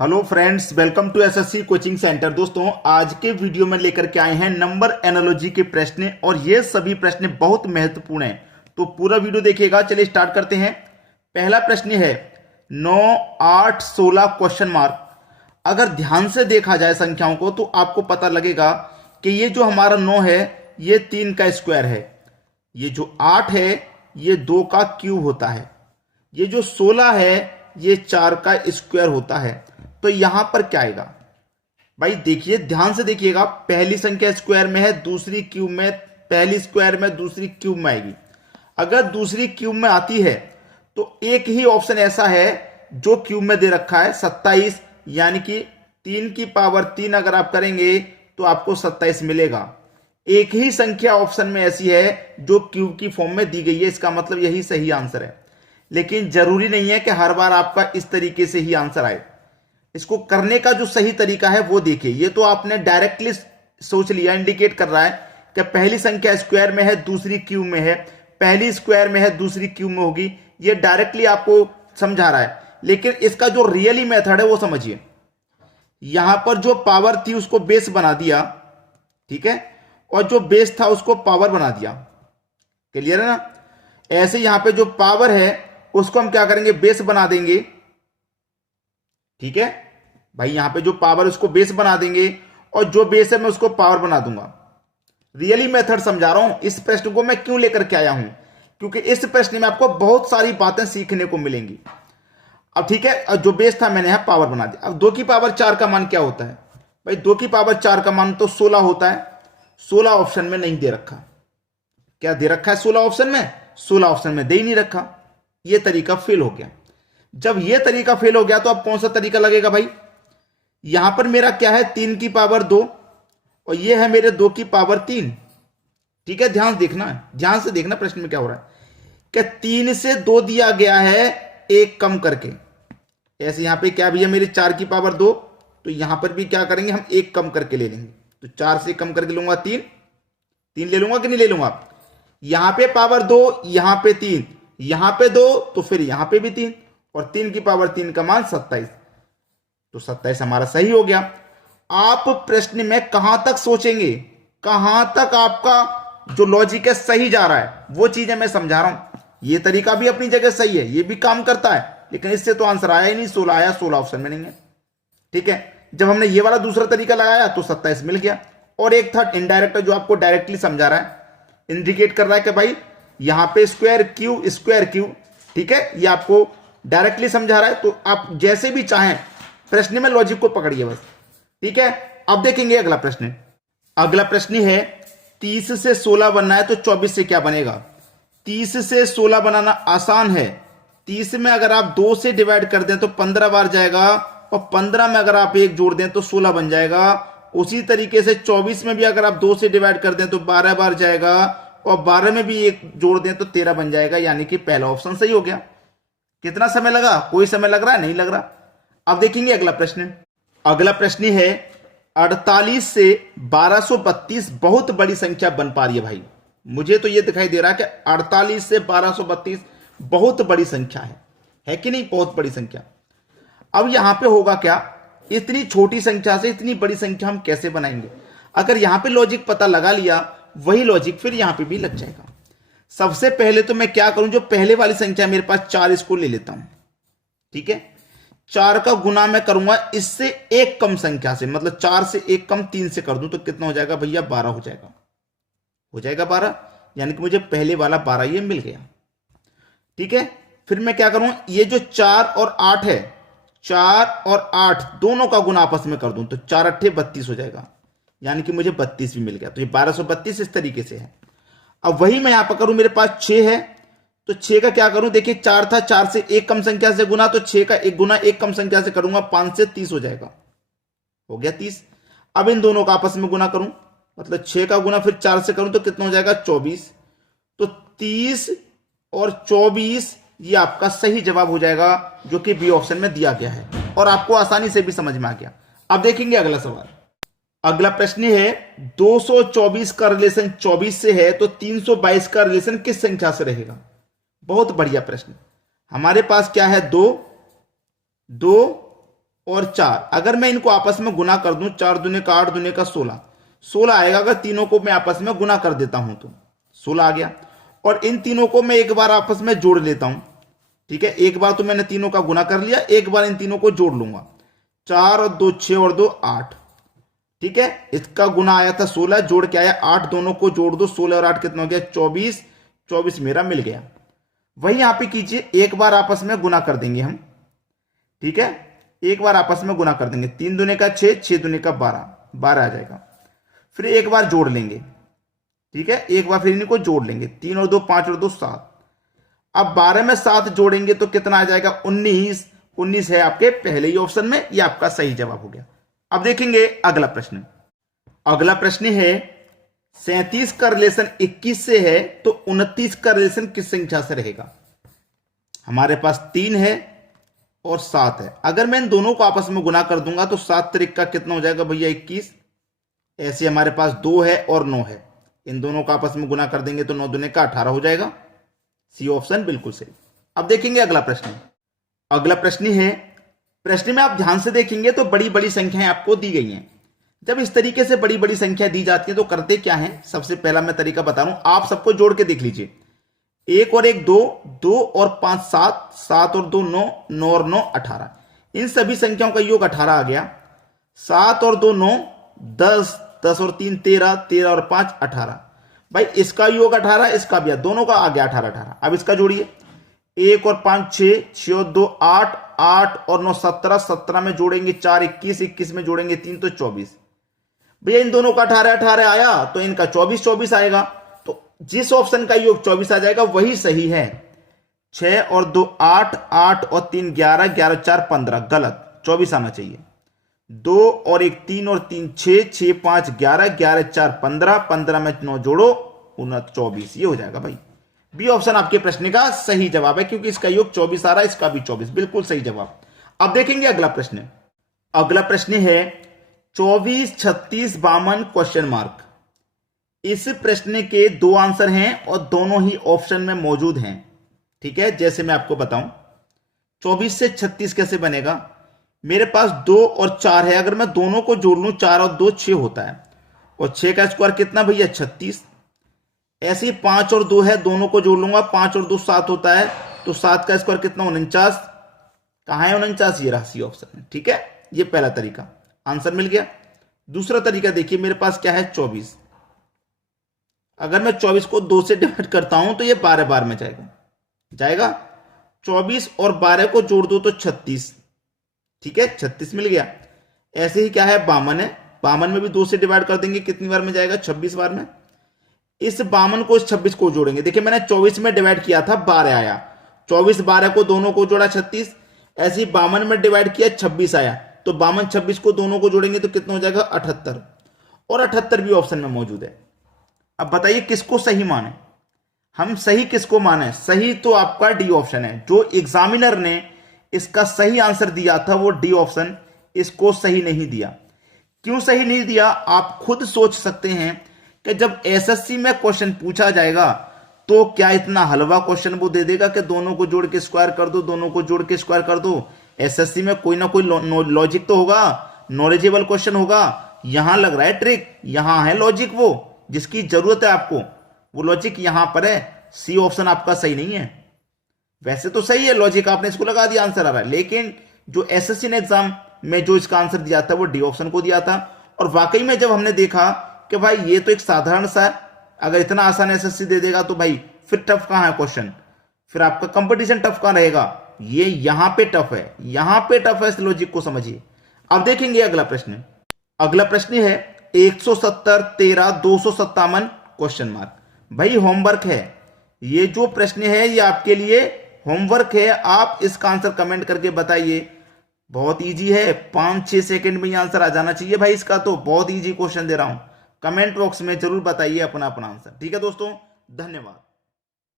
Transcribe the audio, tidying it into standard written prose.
Hello friends, welcome to SSC coaching centre. दोस्तों, आज के वीडियो में लेकर के आए हैं नंबर एनालॉजी के प्रश्न और ये सभी प्रश्न बहुत महत्वपूर्ण हैं, तो पूरा वीडियो देखिएगा। चलिए स्टार्ट करते हैं। पहला प्रश्न है 9, 8, 16 क्वेश्चन मार्क। अगर ध्यान से देखा जाए संख्याओं को तो आपको पता लगेगा कि ये जो हमारा 9 है ये 3 का स्क्वायर है, ये जो 8 है ये 2 का क्यूब होता है, ये जो 16 है ये 4 का स्क्वायर होता है। तो यहां पर क्या आएगा भाई? देखिए, ध्यान से देखिएगा। पहली संख्या स्क्वायर में है, दूसरी क्यूब में, पहली स्क्वायर में दूसरी क्यूब में आएगी। अगर दूसरी क्यूब में आती है तो एक ही ऑप्शन ऐसा है जो क्यूब में दे रखा है 27, यानी कि 3 की पावर 3 अगर आप करेंगे तो आपको 27 मिलेगा। एक ही संख्या ऑप्शन में ऐसी है जो क्यूब की फॉर्म में दी गई है, इसका मतलब यही सही आंसर है। लेकिन जरूरी नहीं है कि हर बार आपका इस तरीके से ही आंसर आए। इसको करने का जो सही तरीका है वो देखिए। ये तो आपने डायरेक्टली सोच लिया, इंडिकेट कर रहा है कि पहली संख्या स्क्वायर में है, दूसरी क्यूब में है, पहली स्क्वायर में है, दूसरी क्यूब में होगी। ये डायरेक्टली आपको समझा रहा है, लेकिन इसका जो रियली मेथड है वो समझिए। यहां पर जो पावर थी उसको बेस बना दिया, ठीक है, और जो बेस था उसको पावर बना दिया। क्लियर है ना? ऐसे यहां पे जो पावर है उसको हम क्या करेंगे? बेस बना देंगे। ठीक है भाई, यहां पे जो पावर उसको बेस बना देंगे और जो बेस है मैं उसको पावर बना दूंगा। रियली मेथड समझा रहा हूं। इस प्रश्न को मैं क्यों लेकर के आया हूं? क्योंकि इस प्रश्न में आपको बहुत सारी बातें सीखने को मिलेंगी। अब ठीक है, जो बेस था मैंने यहां पावर बना दिया। अब 2 की पावर 4 का मान क्या होता है भाई? 2 की पावर 4 का मान तो 16 होता है। 16 ऑप्शन में नहीं दे रखा। क्या दे रखा है 16 ऑप्शन में? 16 ऑप्शन में दे ही नहीं रखा। यह तरीका फेल हो गया। जब यह तरीका फेल हो गया तो अब कौन सा तरीका लगेगा भाई? यहां पर मेरा क्या है? 3 की पावर 2 और यह है मेरे 2 की पावर 3। ठीक है, ध्यान देखना है, ध्यान से देखना प्रश्न में क्या हो रहा है कि 3 से 2 दिया गया है, 1 कम करके। ऐसे यहां पे क्या भी है मेरे 4 की पावर 2, तो यहां पर भी क्या करेंगे हम? 1 कम करके ले लेंगे। तो 4 से कम करके लूंगा 3 ले लूंगा कि नहीं ले लूंगा? यहां पे पावर 2, यहां पे 3, यहां पे 2, तो फिर यहां पे भी 3, और 3 की पावर 3 का मान 27। तो 27 हमारा सही हो गया। आप प्रश्न में कहां तक सोचेंगे, कहां तक आपका जो लॉजिक है सही जा रहा है, वो चीजें मैं समझा रहा हूं। ये तरीका भी अपनी जगह सही है, ये भी काम करता है, लेकिन इससे तो आंसर आया ही नहीं। 16 आया, 16 ऑप्शन में नहीं है। ठीक है, जब हमने ये वाला दूसरा तरीका लगाया तो 27 मिल गया। और एक था इनडायरेक्ट जो आपको डायरेक्टली समझा रहा है, इंडिकेट कर रहा है कि भाई यहां पे स्क्वायर क्यूब स्क्वायर क्यूब। ठीक है, ये आपको डायरेक्टली समझा रहा है। तो आप जैसे भी चाहें प्रश्न में लॉजिक को पकड़िए बस। ठीक है, अब देखेंगे अगला प्रश्न। अगला प्रश्न है 30 से 16 बनना है तो 24 से क्या बनेगा? 30 से 16 बनाना आसान है। 30 में अगर आप 2 से डिवाइड कर दें तो 15 बार जाएगा, और 15 में अगर आप 1 जोड़ दें तो 16 बन जाएगा। उसी तरीके से 24 में भी अगर आप 2 से डिवाइड कर दें तो 12 बार जाएगा, और 12 में भी 1 जोड़ दें तो 13 बन जाएगा। यानी कि पहला ऑप्शन सही हो गया। कितना समय लगा? कोई समय लग रहा है? नहीं लग रहा। अब देखेंगे अगला प्रश्न। अगला प्रश्न है 48 से 1232 बहुत बड़ी संख्या बन पा रही है भाई। मुझे तो यह दिखाई दे रहा है कि 48 से 1232 बहुत बड़ी संख्या है कि नहीं? बहुत बड़ी संख्या। अब यहां पे होगा क्या? इतनी छोटी संख्या से इतनी बड़ी संख्या हम कैसे बनाएंगे? अगर यहां पे लॉजिक पता लगा लिया, वही लॉजिक फिर यहां पे भी लग जाएगा। सबसे पहले तो मैं क्या करूं, जो पहले वाली संख्या मेरे पास 4, इसको ले लेता हूं। ठीक है, 4 का गुना मैं करूंगा इससे एक कम संख्या से, मतलब 4 से 1 कम 3 से कर दूं तो कितना हो जाएगा भैया? 12 हो जाएगा। हो जाएगा 12, यानी कि मुझे पहले वाला 12 ये मिल गया। ठीक है, फिर मैं क्या करूं? ये जो 4 और 8 है, 4 और 8 दोनों का गुना आपस में कर दूं तो 4 अट्ठे 32 हो जाएगा, यानी कि मुझे 32 भी मिल गया। तो ये 1232 इस तरीके से है। अब वही मैं यहां पर करूं, मेरे पास 6 है तो 6 का क्या करूं? देखिए 4 था, 4 से 1 कम संख्या से गुना, तो 6 का 1 गुना 1 कम संख्या से करूंगा, 5 से 30 हो जाएगा। हो गया 30। अब इन दोनों का आपस में गुना करूं, मतलब 6 का गुना फिर 4 से करूं तो कितना हो जाएगा? 24। तो 30 और 24 ये आपका सही जवाब हो जाएगा, जो कि बी ऑप्शन में दिया गया है, और आपको आसानी से भी समझ में आ गया। अब देखेंगे अगला सवाल। अगला प्रश्न है 224 का रिलेशन 24 से है तो 322 का रिलेशन किस संख्या से रहेगा? बहुत बढ़िया प्रश्न। हमारे पास क्या है? 2, 2 और 4, अगर मैं इनको आपस में गुना कर दूं, 4 दूने का 8, दूने का 16, 16 आएगा। अगर तीनों को मैं आपस में गुना कर देता हूं तो 16 आ गया। और इन तीनों को मैं एक बार आपस में जोड़ लेता हूं, ठीक है। एक बार तो मैंने तीनों का गुना कर लिया, एक बार इन तीनों को जोड़ लूंगा। 4 और 2 6 और 2 8, ठीक है। इसका गुना आया था 16, जोड़ के आया 8, दोनों को जोड़ दो, 16 और 8 कितना हो गया 24, 24 मेरा मिल गया। वही यहां पे कीजिए, एक बार आपस में गुना कर देंगे हम, ठीक है। एक बार आपस में गुना कर देंगे, 3 दूने का 6, 6 दूने का 12, 12 आ जाएगा। फिर एक बार जोड़ लेंगे, ठीक है, एक बार फिर इनको जोड़ लेंगे, 3 और 2 5 और 2 7। अब 12 में 7 जोड़ेंगे तो कितना आ जाएगा 19, 19 है आपके पहले ही ऑप्शन में, ये आपका सही जवाब हो गया। अब देखेंगे अगला प्रश्न। अगला प्रश्न है 37 का रिलेशन 21 से है तो 29 का रिलेशन किस संख्या से रहेगा। हमारे पास 3 है और 7 है। अगर मैं इन दोनों को आपस में गुना कर दूंगा तो 7 त्रिक का कितना हो जाएगा भैया 21। ऐसे हमारे पास 2 है और 9 है, इन दोनों को आपस में गुना कर देंगे तो 9 दूने का 18 हो जाएगा। सी ऑप्शन बिल्कुल सही। अब देखेंगे अगला प्रश्न। अगला प्रश्न है, प्रश्न में आप ध्यान से देखेंगे तो बड़ी बड़ी संख्याएं आपको दी गई हैं। जब इस तरीके से बड़ी बड़ी संख्या दी जाती है तो करते क्या है, सबसे पहला मैं तरीका बता रहा हूं, आप सबको जोड़ के देख लीजिए। 1 और 1 2, 2 और 5 7, 7 और 2 9, 9 और 9 18। इन सभी संख्याओं का योग 18 आ गया। 7 और 2 9, 10, 10 और 3 13, 13 और 5 18। भाई इसका योग 18, इसका भी, दोनों का आ गया 18 18। अब इसका जोड़िए, 1 और 5 6, 6 और 2 8, 8 और 9 17, 17 में जोड़ेंगे 4 21, 21 में जोड़ेंगे 3 तो 24। भैया इन दोनों का 18 18 आया तो इनका 24 24 आएगा। तो जिस ऑप्शन का योग 24 आ जाएगा वही सही है। 6 और 2 8, 8 और 3 11, 11 4 15, गलत, 24 आना चाहिए। 2 और 1 3 और 3 6, 6 5 11, 11 4 15, 15 में 9 जोड़ो 24, ये हो जाएगा भाई। बी ऑप्शन आपके प्रश्न का सही जवाब है क्योंकि इसका योग 24 आ रहा है, इसका भी 24, बिल्कुल सही जवाब। अब देखेंगे अगला प्रश्न। अगला प्रश्न है 24 36 52 क्वेश्चन मार्क। इस प्रश्न के 2 आंसर हैं और दोनों ही ऑप्शन में मौजूद हैं, ठीक है। जैसे मैं आपको बताऊं 24 से 36 कैसे बनेगा, मेरे पास 2 और 4 है, अगर मैं दोनों को जोड़ लूं 4 और 2 6 होता है, और 6 का स्क्वायर कितना भैया 36। ऐसे ही 5 और 2 है, दोनों को जोड़ लूंगा, 5 और 2 7 होता है, तो 7 का स्क्वायर कितना 49। कहां है 49, ये रहा सी ऑप्शन है, ठीक है। ये पहला तरीका, आंसर मिल गया। दूसरा तरीका देखिए, मेरे पास क्या है 24, अगर मैं 24 को 2 से डिवाइड करता हूं तो ये 12 बार में जाएगा 24 और 12 को जोड़ दो तो 36, ठीक है, 36 मिल गया। ऐसे ही क्या है 52 है, 52 में भी 2 से डिवाइड कर देंगे, कितनी बार में जाएगा 26 बार में। इस 52 को इस 26 को जोड़ेंगे, देखिए मैंने 24 में डिवाइड किया था 12 आया, 24 12 को दोनों को जोड़ा 36। ऐसे ही 52 में डिवाइड किया 26 आया, तो 52 26 को दोनों को जोड़ेंगे तो कितना हो जाएगा 78, और 78 भी ऑप्शन में मौजूद है। अब बताइए किसको सही माने, हम सही किसको माने। सही तो आपका डी ऑप्शन है, जो एग्जामिनर ने इसका सही आंसर दिया था वो डी ऑप्शन, इसको सही नहीं दिया। क्यों सही नहीं दिया आप खुद सोच सकते हैं कि जब एसएससी में क्वेश्चन पूछा जाएगा तो क्या इतना हलवा क्वेश्चन वो दे देगा कि दोनों को जोड़ के स्क्वायर कर दो, दोनों को जोड़ के स्क्वायर कर दो। एसएससी में कोई ना कोई लॉजिक तो होगा, नॉलेजेबल क्वेश्चन होगा। यहां लग रहा है ट्रिक, यहां है लॉजिक वो जिसकी जरूरत है आपको, वो लॉजिक यहां पर है। सी ऑप्शन आपका सही नहीं है। वैसे तो सही है लॉजिक, आपने इसको लगा दिया आंसर आ रहा है, लेकिन जो एसएससी ने एग्जाम में जो इसका आंसर दिया था वो डी ऑप्शन को दिया था। और वाकई में जब हमने देखा कि भाई ये तो एक साधारण सा है, अगर इतना आसान एसएससी दे देगा तो भाई फिर टफ कहां है क्वेश्चन, फिर आपका कंपटीशन टफ कहां रहेगा। ये यहां पे टफ है, यहां पे टफ है, इस लॉजिक को समझिए। अब देखेंगे अगला प्रश्न। अगला प्रश्न है 170 13 257 क्वेश्चन मार्क। भाई होमवर्क है, ये जो प्रश्न है ये आपके लिए होमवर्क है। आप इसका आंसर कमेंट करके बताइए, बहुत इजी है, 5-6 सेकंड में ये आंसर आ जाना चाहिए भाई इसका। तो बहुत इजी क्वेश्चन दे रहा हूं, कमेंट बॉक्स में जरूर बताइए अपना अपना आंसर। ठीक है दोस्तों, धन्यवाद।